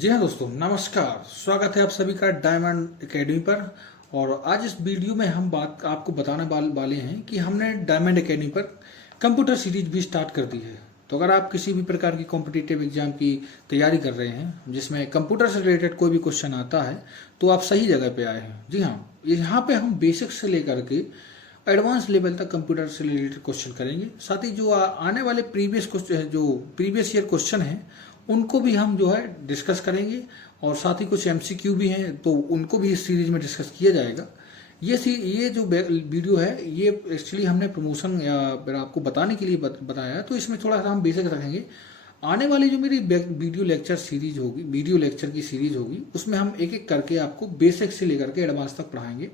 जी हाँ दोस्तों, नमस्कार। स्वागत है आप सभी का डायमंड एकेडमी पर। और आज इस वीडियो में हम बात आपको बताने वाले हैं कि हमने डायमंड एकेडमी पर कंप्यूटर सीरीज भी स्टार्ट कर दी है। तो अगर आप किसी भी प्रकार की कॉम्पिटिटिव एग्जाम की तैयारी कर रहे हैं जिसमें कंप्यूटर से रिलेटेड कोई भी क्वेश्चन आता है तो आप सही जगह पे आए हैं। जी हाँ, यहाँ पे हम बेसिक से लेकर के एडवांस लेवल तक कंप्यूटर से रिलेटेड क्वेश्चन करेंगे। साथ ही जो आने वाले प्रीवियस ईयर क्वेश्चन हैं उनको भी हम जो है डिस्कस करेंगे। और साथ ही कुछ एमसीक्यू भी हैं तो उनको भी इस सीरीज में डिस्कस किया जाएगा। ये जो वीडियो है ये एक्चुअली हमने प्रमोशन या फिर आपको बताने के लिए बताया है, तो इसमें थोड़ा सा हम बेसिक रखेंगे। आने वाली जो मेरी वीडियो लेक्चर की सीरीज होगी उसमें हम एक एक करके आपको बेसिक से लेकर के एडवांस तक पढ़ाएंगे।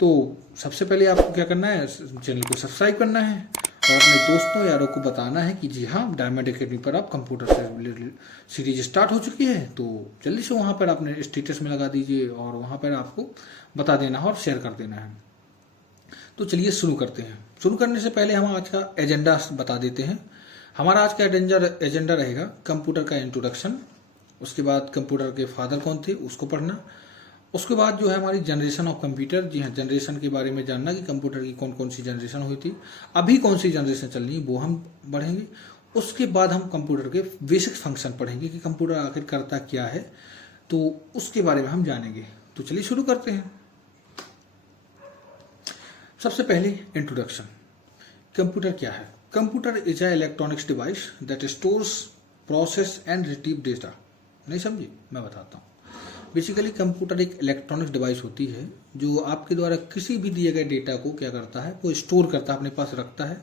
तो सबसे पहले आपको क्या करना है, चैनल को सब्सक्राइब करना है और अपने दोस्तों यारों को बताना है कि जी हाँ, डायमंड एकेडमी पर आप कंप्यूटर से रिलेटेड सीरीज स्टार्ट हो चुकी है। तो जल्दी से वहाँ पर आपने स्टेटस में लगा दीजिए और वहाँ पर आपको बता देना है और शेयर कर देना है। तो चलिए शुरू करते हैं। शुरू करने से पहले हम आज का एजेंडा बता देते हैं। हमारा आज का एजेंडा रहेगा कंप्यूटर का इंट्रोडक्शन, उसके बाद कंप्यूटर के फादर कौन थे उसको पढ़ना, उसके बाद जो है हमारी जनरेशन ऑफ कंप्यूटर। जी हाँ, जनरेशन के बारे में जानना कि कंप्यूटर की कौन कौन सी जनरेशन हुई थी, अभी कौन सी जनरेशन चल रही है वो हम पढ़ेंगे। उसके बाद हम कंप्यूटर के बेसिक फंक्शन पढ़ेंगे कि कंप्यूटर आखिर करता क्या है, तो उसके बारे में हम जानेंगे। तो चलिए शुरू करते हैं। सबसे पहले इंट्रोडक्शन। कंप्यूटर क्या है? Computer is a electronics device that stores, process and retrieve data. नहीं समझी? मैं बताता हूँ। बेसिकली कंप्यूटर एक इलेक्ट्रॉनिक्स डिवाइस होती है जो आपके द्वारा किसी भी दिए गए डेटा को क्या करता है, वो स्टोर करता है, अपने पास रखता है।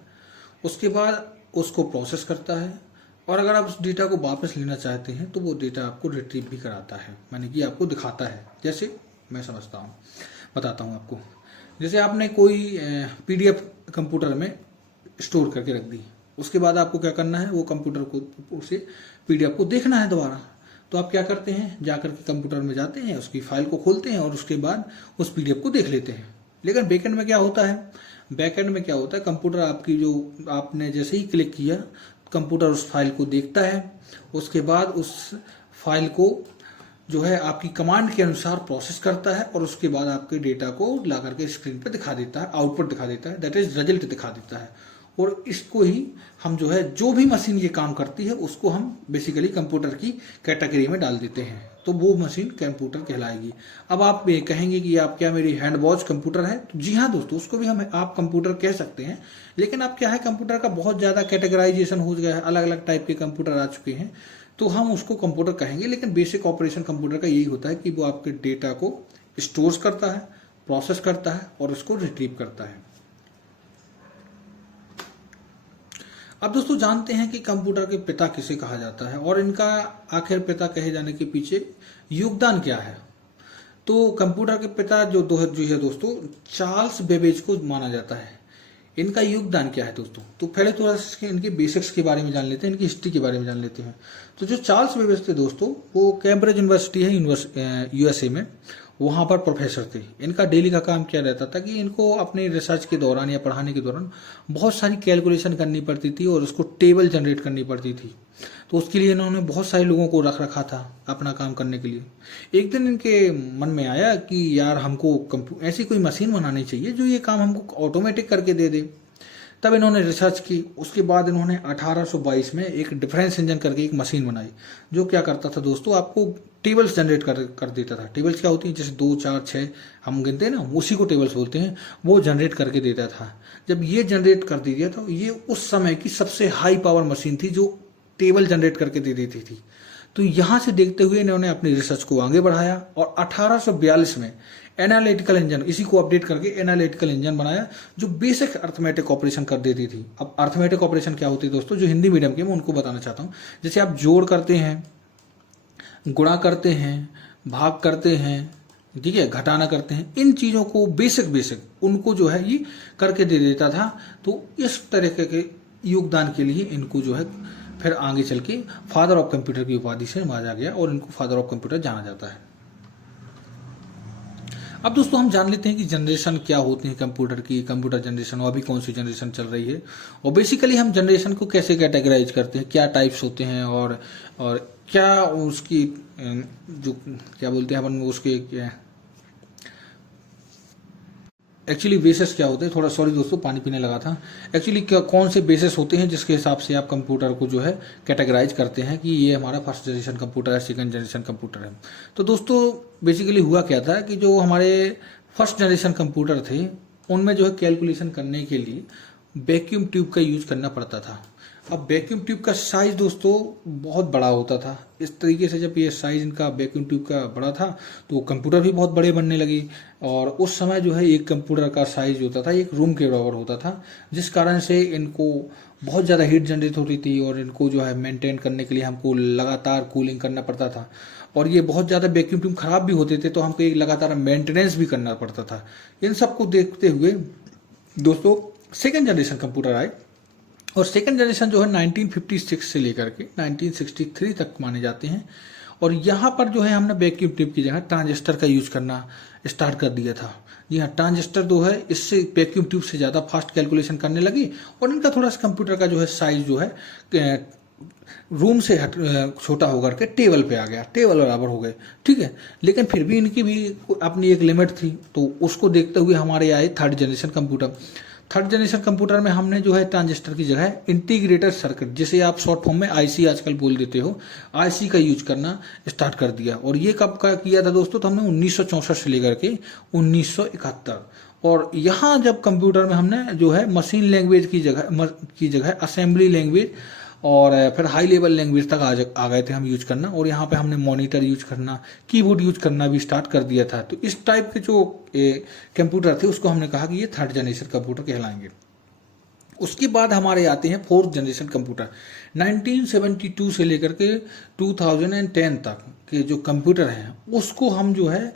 उसके बाद उसको प्रोसेस करता है और अगर आप उस डेटा को वापस लेना चाहते हैं तो वो डेटा आपको रिट्रीव भी कराता है, माने कि आपको दिखाता है। जैसे मैं समझता हूँ, बताता हूँ आपको। जैसे आपने कोई PDF कंप्यूटर में स्टोर करके रख दी, उसके बाद आपको क्या करना है, वो कंप्यूटर को उसे PDF को देखना है दोबारा। तो आप क्या करते हैं, जाकर के कंप्यूटर में जाते हैं, उसकी फाइल को खोलते हैं और उसके बाद उस PDF को देख लेते हैं। लेकिन बैकएंड में क्या होता है, कंप्यूटर आपकी जो आपने जैसे ही क्लिक किया कंप्यूटर उस फाइल को देखता है। उसके बाद उस फाइल को जो है आपकी कमांड के अनुसार प्रोसेस करता है और उसके बाद आपके डेटा को ला करके स्क्रीन पर दिखा देता है, आउटपुट दिखा देता है, दैट इज रिजल्ट दिखा देता है। और इसको ही हम जो है, जो भी मशीन ये काम करती है उसको हम बेसिकली कंप्यूटर की कैटेगरी में डाल देते हैं, तो वो मशीन कंप्यूटर कहलाएगी। अब आप ये कहेंगे कि आप क्या मेरी हैंड वॉच कंप्यूटर है? तो जी हाँ दोस्तों, उसको भी हम आप कंप्यूटर कह सकते हैं। लेकिन अब क्या है, कंप्यूटर का बहुत ज़्यादा कैटेगराइजेशन हो गया है, अलग अलग टाइप के कंप्यूटर आ चुके हैं, तो हम उसको कंप्यूटर कहेंगे। लेकिन बेसिक ऑपरेशन कंप्यूटर का यही होता है कि वो आपके डेटा को स्टोर करता है, प्रोसेस करता है और उसको रिट्रीव करता है। अब दोस्तों जानते हैं कि कंप्यूटर के पिता किसे कहा जाता है और इनका आखिर पिता कहे जाने के पीछे योगदान क्या है। तो कंप्यूटर के पिता जो है दोस्तों, चार्ल्स बेबेज को माना जाता है। इनका योगदान क्या है दोस्तों? तो पहले थोड़ा सा इनके बेसिक्स के बारे में जान लेते हैं, इनकी हिस्ट्री के बारे में जान लेते हैं। तो जो चार्ल्स बेबेज थे दोस्तों, वो कैम्ब्रिज यूनिवर्सिटी है USA में, वहाँ पर प्रोफेसर थे। इनका डेली का काम क्या रहता था कि इनको अपने रिसर्च के दौरान या पढ़ाने के दौरान बहुत सारी कैलकुलेशन करनी पड़ती थी और उसको टेबल जनरेट करनी पड़ती थी। तो उसके लिए इन्होंने बहुत सारे लोगों को रख रखा था अपना काम करने के लिए। एक दिन इनके मन में आया कि यार हमको ऐसी कोई मशीन बनानी चाहिए जो ये काम हमको ऑटोमेटिक करके दे दे। तब इन्होंने रिसर्च की। उसके बाद इन्होंने 1822 में एक डिफरेंस इंजन करके एक मशीन बनाई जो क्या करता था दोस्तों, आपको टेबल्स जनरेट कर देता था। टेबल्स क्या होती हैं, जैसे 2, 4, 6 हम गिनते हैं ना, उसी को टेबल्स बोलते हैं। वो जनरेट करके देता था। जब ये जनरेट कर दिया था, ये उस समय की सबसे हाई पावर मशीन थी जो टेबल जनरेट करके दे देती थी। तो यहाँ से देखते हुए इन्होंने अपनी रिसर्च को आगे बढ़ाया और 1842 में एनालिटिकल इंजन, इसी को अपडेट करके एनालिटिकल इंजन बनाया जो बेसिक अर्थमेटिक ऑपरेशन कर देती थी। अब अर्थमेटिक ऑपरेशन क्या होती है दोस्तों, जो हिंदी मीडियम के मैं उनको बताना चाहता हूँ। जैसे आप जोड़ करते हैं, गुणा करते हैं, भाग करते हैं, ठीक है, घटाना करते हैं, इन चीज़ों को बेसिक उनको जो है ये करके दे देता था। तो इस तरह के योगदान के लिए इनको जो है फिर आगे चल के फादर ऑफ कंप्यूटर की उपाधि से नवाजा गया और इनको फादर ऑफ कंप्यूटर जाना जाता है। अब दोस्तों हम जान लेते हैं कि जनरेशन क्या होती है कंप्यूटर की, कंप्यूटर जनरेशन और अभी कौन सी जनरेशन चल रही है, और बेसिकली हम जनरेशन को कैसे कैटेगराइज करते हैं, क्या टाइप्स होते हैं, और क्या उसकी जो क्या बोलते हैं अपन उसके क्या एक्चुअली बेसिस क्या होते हैं। थोड़ा सॉरी दोस्तों, पानी पीने लगा था। एक्चुअली क्या कौन से बेसिस होते हैं जिसके हिसाब से आप कंप्यूटर को जो है कैटेगराइज करते हैं कि ये हमारा फर्स्ट जनरेशन कंप्यूटर है, सेकंड जनरेशन कंप्यूटर है। तो दोस्तों बेसिकली हुआ क्या था कि जो हमारे फर्स्ट जनरेशन कंप्यूटर थे उनमें जो है कैलकुलेशन करने के लिए वैक्यूम ट्यूब का यूज करना पड़ता था। अब वैक्यूम ट्यूब का साइज दोस्तों बहुत बड़ा होता था। इस तरीके से जब ये साइज इनका वैक्यूम ट्यूब का बड़ा था तो कंप्यूटर भी बहुत बड़े बनने लगे, और उस समय जो है एक कंप्यूटर का साइज होता था एक रूम के बराबर होता था, जिस कारण से इनको बहुत ज़्यादा हीट जनरेट होती थी और इनको जो है मेंटेन करने के लिए हमको लगातार कूलिंग करना पड़ता था, और ये बहुत ज़्यादा वैक्यूम ट्यूब खराब भी होते थे तो हमको एक लगातार मेंटेनेंस भी करना पड़ता था। इन सबको देखते हुए दोस्तों सेकेंड जनरेशन कंप्यूटर आए, और सेकंड जनरेशन जो है 1956 से लेकर के 1963 तक माने जाते हैं। और यहाँ पर जो है हमने वैक्यूम ट्यूब की जगह ट्रांजिस्टर का यूज करना स्टार्ट कर दिया था। जी हाँ, ट्रांजिस्टर जो है इससे वैक्यूम ट्यूब से ज़्यादा फास्ट कैलकुलेशन करने लगी, और इनका थोड़ा सा कंप्यूटर का जो है साइज जो है रूम से छोटा होकर के टेबल पे आ गया, टेबल बराबर हो गए, ठीक है। लेकिन फिर भी इनकी भी अपनी एक लिमिट थी, तो उसको देखते हुए हमारे आए third generation computer. Third generation computer में हमने जो है ट्रांजिस्टर की जगह इंटीग्रेटेड सर्किट, जिसे आप शॉर्ट फॉर्म में आईसी आजकल बोल देते हो, आईसी का यूज करना स्टार्ट कर दिया। और ये कब का किया था दोस्तों, तो हमने 1964 से लेकर के 1971, और यहाँ जब कंप्यूटर में हमने जो है मशीन लैंग्वेज की जगह असेंबली लैंग्वेज और फिर हाई लेवल लैंग्वेज तक आ गए थे हम यूज करना, और यहाँ पे हमने मॉनिटर यूज करना, कीबोर्ड यूज करना भी स्टार्ट कर दिया था। तो इस टाइप के जो कंप्यूटर थे उसको हमने कहा कि ये थर्ड जनरेशन कंप्यूटर कहलाएंगे। उसके बाद हमारे आते हैं फोर्थ जनरेशन कंप्यूटर। 1972 से लेकर के 2010 तक के जो कंप्यूटर हैं उसको हम जो है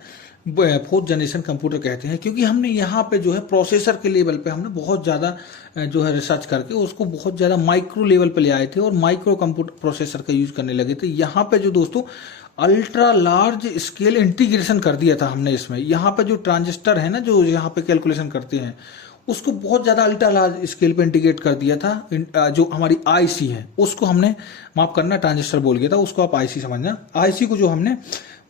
फोर्थ जनरेशन कंप्यूटर कहते हैं, क्योंकि हमने यहाँ पे जो है प्रोसेसर के लेवल पे हमने बहुत ज़्यादा जो है रिसर्च करके उसको बहुत ज़्यादा माइक्रो लेवल पे ले आए थे और माइक्रो कंप्यूटर प्रोसेसर का यूज करने लगे थे। यहाँ पे जो दोस्तों अल्ट्रा लार्ज स्केल इंटीग्रेशन कर दिया था हमने इसमें। यहाँ पे जो ट्रांजिस्टर है ना, जो यहाँ पे कैलकुलेशन करते हैं, उसको बहुत ज़्यादा अल्ट्रा लार्ज स्केल पे इंटीग्रेट कर दिया था। जो हमारी आईसी है उसको हमने, माफ करना ट्रांजिस्टर बोल गया था, उसको आप आईसी समझना। आईसी को जो हमने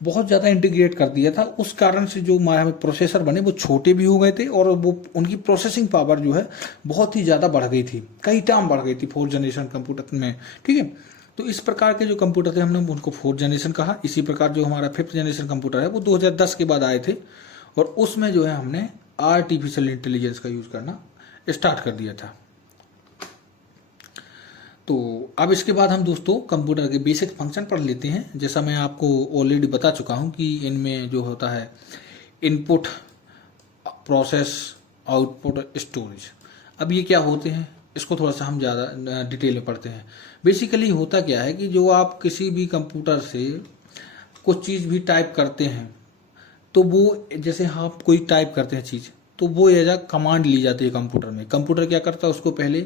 बहुत ज़्यादा इंटीग्रेट कर दिया था, उस कारण से जो हमारे प्रोसेसर बने वो छोटे भी हो गए थे और वो उनकी प्रोसेसिंग पावर जो है बहुत ही ज़्यादा बढ़ गई थी, कई टाइम बढ़ गई थी फोर्थ जनरेशन कंप्यूटर में, ठीक है। तो इस प्रकार के जो कंप्यूटर थे हमने उनको फोर्थ जनरेशन कहा। इसी प्रकार जो हमारा फिफ्थ जनरेशन कंप्यूटर है वो 2010 के बाद आए थे, और उसमें जो है हमने आर्टिफिशियल इंटेलिजेंस का यूज करना स्टार्ट कर दिया था। तो अब इसके बाद हम दोस्तों कंप्यूटर के बेसिक फंक्शन पढ़ लेते हैं। जैसा मैं आपको ऑलरेडी बता चुका हूं कि इनमें जो होता है इनपुट, प्रोसेस, आउटपुट, स्टोरेज। अब ये क्या होते हैं इसको थोड़ा सा हम ज़्यादा डिटेल में पढ़ते हैं। बेसिकली होता क्या है कि जो आप किसी भी कंप्यूटर से कुछ चीज़ भी टाइप करते हैं तो वो, जैसे आप कोई टाइप करते हैं चीज़, तो वो एज अ कमांड ली जाती है कंप्यूटर में। कंप्यूटर क्या करता है, उसको पहले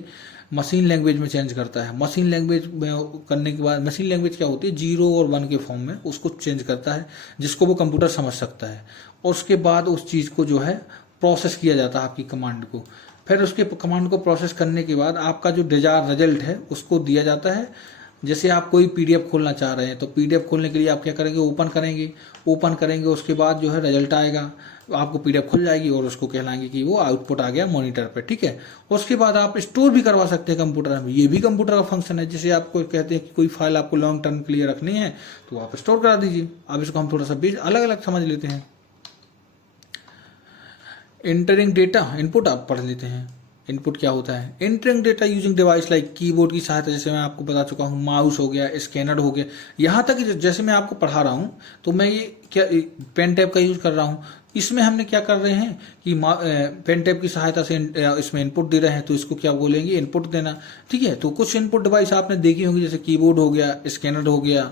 मशीन लैंग्वेज में चेंज करता है। मशीन लैंग्वेज में करने के बाद, मशीन लैंग्वेज क्या होती है, 0 और 1 के फॉर्म में उसको चेंज करता है जिसको वो कंप्यूटर समझ सकता है, और उसके बाद उस चीज़ को जो है प्रोसेस किया जाता है आपकी कमांड को। फिर उसके कमांड को प्रोसेस करने के बाद आपका जो डिजायर रिजल्ट है उसको दिया जाता है। जैसे आप कोई पीडीएफ खोलना चाह रहे हैं तो पीडीएफ खोलने के लिए आप क्या करेंगे, ओपन करेंगे, उसके बाद जो है रिजल्ट आएगा, आपको पीडीएफ खुल जाएगी और उसको कहलाएंगे कि वो आउटपुट आ गया मॉनिटर पे, ठीक है। उसके बाद आप स्टोर भी करवा सकते हैं कंप्यूटर में, ये भी कंप्यूटर का फंक्शन है। जैसे आपको कहते हैं कि कोई फाइल आपको लॉन्ग टर्म के लिए रखनी है तो आप स्टोर करा दीजिए। अब इसको हम थोड़ा सा बीच अलग अलग समझ लेते हैं। एंटरिंग डेटा, इनपुट आप पढ़ लेते हैं। इनपुट क्या होता है, entering data using device like keyboard की सहायता, जैसे मैं आपको बता चुका हूँ, माउस हो गया, स्कैनर हो गया। यहाँ तक जैसे मैं आपको पढ़ा रहा हूँ तो मैं ये क्या पेन टैब का यूज कर रहा हूँ, इसमें हमने क्या कर रहे हैं कि पेन टैब की सहायता से इसमें इनपुट दे रहे हैं, तो इसको क्या बोलेंगे, इनपुट देना, ठीक है। तो कुछ इनपुट डिवाइस आपने देखी होंगी, जैसे कीबोर्ड हो गया, स्कैनर हो गया,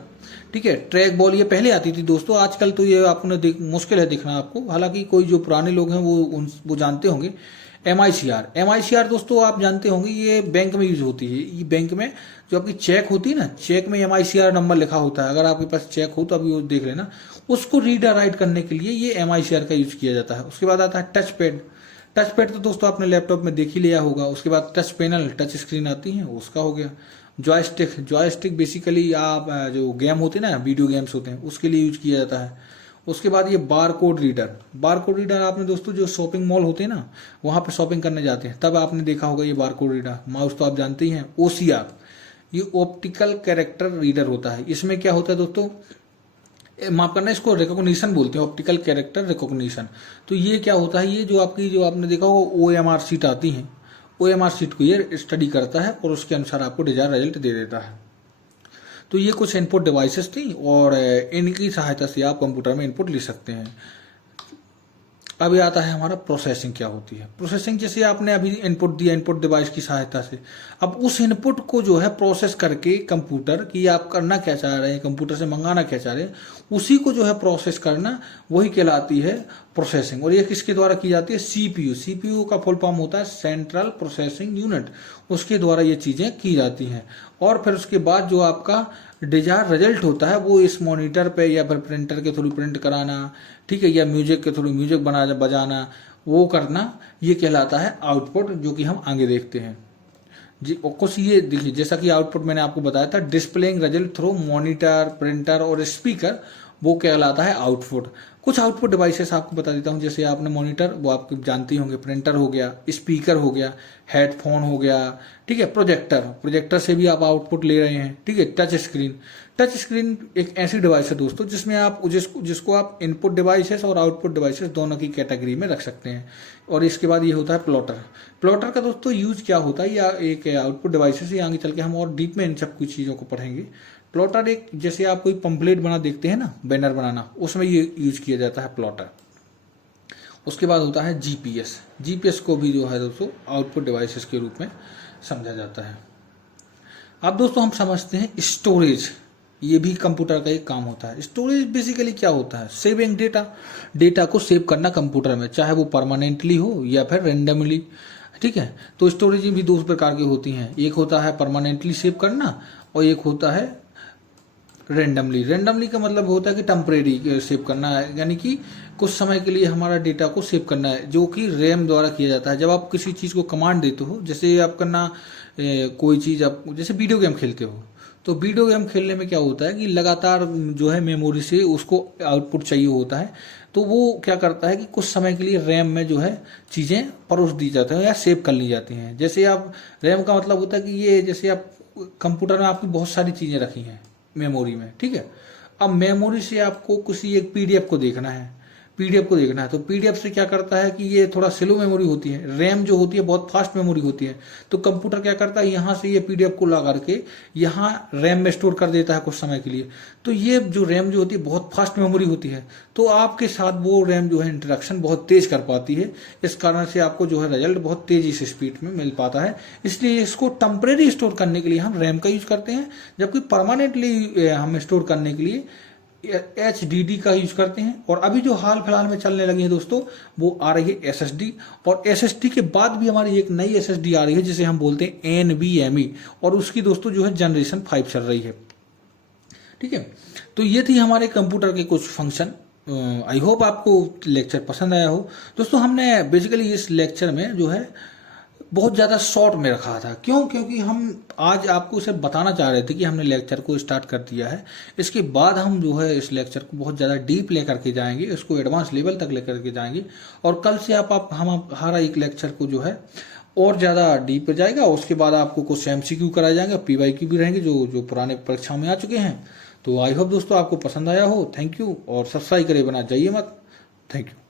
ठीक है। ट्रैक बॉल ये पहले आती थी दोस्तों, आजकल तो ये आपने मुश्किल है दिखना आपको, हालांकि कोई जो पुराने लोग हैं वो जानते होंगे। MICR दोस्तों आप जानते होंगे ये बैंक में यूज होती है। ये बैंक में जो आपकी चेक होती है ना, चेक में MICR नंबर लिखा होता है। अगर आपके पास चेक हो तो अभी वो देख लेना, उसको रीड राइट करने के लिए ये MICR का यूज किया जाता है। उसके बाद आता है टच पैड। टच पैड तो दोस्तों आपने लैपटॉप में देख ही लिया होगा। उसके बाद टच पैनल, टच स्क्रीन आती है, उसका हो गया। जॉयस्टिक बेसिकली आप जो गेम होते हैं ना, वीडियो गेम्स होते हैं, उसके लिए यूज किया जाता है। उसके बाद ये बारकोड रीडर आपने दोस्तों जो शॉपिंग मॉल होते हैं ना, वहां पे शॉपिंग करने जाते हैं तब आपने देखा होगा ये बारकोड रीडर। माउस तो आप जानते ही हैं। OCR ये ऑप्टिकल कैरेक्टर रीडर होता है। इसमें क्या होता है दोस्तों, माफ करना, इसको रिकॉग्निशन बोलते हैं, ऑप्टिकल कैरेक्टर रिकॉग्निशन। तो ये क्या होता है, ये जो आपने देखा होगा OMR शीट आती है, OMR शीट को ये स्टडी करता है और उसके अनुसार आपको डिजायर रिजल्ट दे देता है। तो ये कुछ इनपुट डिवाइसेस थी और इनकी सहायता से आप कंप्यूटर में इनपुट ले सकते हैं। अभी आता है हमारा प्रोसेसिंग क्या होती है। प्रोसेसिंग जैसे आपने अभी इनपुट दिया इनपुट डिवाइस की सहायता से, अब उस इनपुट को जो है प्रोसेस करके कंप्यूटर की आप करना क्या चाह रहे हैं, कंप्यूटर से मंगाना क्या चाह रहे हैं, उसी को जो है प्रोसेस करना, वही कहलाती है प्रोसेसिंग। और ये किसके द्वारा की जाती है, CPU का फुल फॉर्म होता है सेंट्रल प्रोसेसिंग यूनिट, उसके द्वारा ये चीजें की जाती हैं। और फिर उसके बाद जो आपका डिजायर रिजल्ट होता है वो इस मॉनिटर पे या फिर प्रिंटर के थ्रू प्रिंट कराना, ठीक है, या म्यूजिक के थ्रू म्यूजिक बजाना, वो करना, ये कहलाता है आउटपुट, जो कि हम आगे देखते हैं जी। कुछ ये देखिए, जैसा कि आउटपुट मैंने आपको बताया था, displaying result through monitor, printer और स्पीकर, वो कहलाता है आउटपुट। कुछ आउटपुट डिवाइसेस आपको बता देता हूँ, जैसे आपने मॉनिटर, वो आप जानती होंगे, प्रिंटर हो गया, स्पीकर हो गया, हेडफोन हो गया, ठीक है, प्रोजेक्टर से भी आप आउटपुट ले रहे हैं, ठीक है। टच स्क्रीन एक ऐसी डिवाइस है दोस्तों जिसमें आप जिसको आप इनपुट डिवाइसेस और आउटपुट डिवाइसेस दोनों की कैटेगरी में रख सकते हैं। और इसके बाद ये होता है प्लॉटर का दोस्तों यूज क्या होता है, या एक आउटपुट डिवाइसेस, ये आगे चल के हम और डीप में इन सब कुछ चीज़ों को पढ़ेंगे। प्लॉटर एक, जैसे आप कोई पंपलेट बना देखते हैं ना, बैनर बनाना, उसमें ये यूज किया जाता है प्लॉटर। उसके बाद होता है जीपीएस को भी जो है दोस्तों आउटपुट डिवाइसेस के रूप में समझा जाता है। अब दोस्तों हम समझते हैं स्टोरेज, ये भी कंप्यूटर का एक काम होता है। स्टोरेज बेसिकली क्या होता है, सेविंग डेटा को सेव करना कंप्यूटर में, चाहे वो परमानेंटली हो या फिर रेंडमली, ठीक है। तो स्टोरेज भी दो प्रकार की होती हैं, एक होता है परमानेंटली सेव करना और एक होता है रेंडमली का मतलब होता है कि टेम्परेरी सेव करना है, यानी कि कुछ समय के लिए हमारा डेटा को सेव करना है, जो कि रैम द्वारा किया जाता है। जब आप किसी चीज़ को कमांड देते हो, जैसे आप करना कोई चीज़, आप जैसे वीडियो गेम खेलते हो, तो वीडियो गेम खेलने में क्या होता है कि लगातार जो है मेमोरी से उसको आउटपुट चाहिए होता है, तो वो क्या करता है कि कुछ समय के लिए रैम में जो है चीज़ें परोस दी जाती हैं या सेव कर ली जाती हैं। जैसे आप, रैम का मतलब होता है कि ये, जैसे आप कंप्यूटर में आपकी बहुत सारी चीज़ें रखी हैं मेमोरी में, ठीक है। अब मेमोरी से आपको किसी एक पीडीएफ को देखना है, तो पीडीएफ से क्या करता है कि ये थोड़ा स्लो मेमोरी होती है, रैम जो होती है बहुत फास्ट मेमोरी होती है, तो कंप्यूटर क्या करता है, यहाँ से ये पीडीएफ को ला करके यहाँ रैम में स्टोर कर देता है कुछ समय के लिए। तो ये जो रैम जो होती है बहुत फास्ट मेमोरी होती है, तो आपके साथ वो रैम जो है इंटरेक्शन बहुत तेज कर पाती है, इस कारण से आपको जो है रिजल्ट बहुत तेजी से स्पीड में मिल पाता है। इसलिए इसको टेम्परेरी स्टोर करने के लिए हम रैम का यूज करते हैं, जबकि परमानेंटली हम स्टोर करने के लिए HDD का यूज करते हैं। और अभी जो हाल फिलहाल में चलने लगी है दोस्तों, वो आ रही है SSD, और SSD के बाद भी हमारी एक नई SSD आ रही है जिसे हम बोलते हैं NVMe, और उसकी दोस्तों जो है जनरेशन 5 चल रही है, ठीक है। तो ये थी हमारे कंप्यूटर के कुछ फंक्शन। आई होप आपको लेक्चर पसंद आया हो दोस्तों। हमने बेसिकली इस लेक्चर में जो है बहुत ज़्यादा शॉर्ट में रखा था, क्योंकि हम आज आपको इसे बताना चाह रहे थे कि हमने लेक्चर को स्टार्ट कर दिया है। इसके बाद हम जो है इस लेक्चर को बहुत ज़्यादा डीप लेकर के जाएंगे, इसको एडवांस लेवल तक लेकर के जाएंगे, और कल से हमारा एक लेक्चर को जो है और ज़्यादा डीप जाएगा। उसके बाद आपको कुछ MCQ कराए जाएंगे, PYQ भी रहेंगे जो पुराने परीक्षाओं में आ चुके हैं। तो आई होप दोस्तों आपको पसंद आया हो। थैंक यू, और सब्सक्राइब करे बना जाइए मत। Thank you.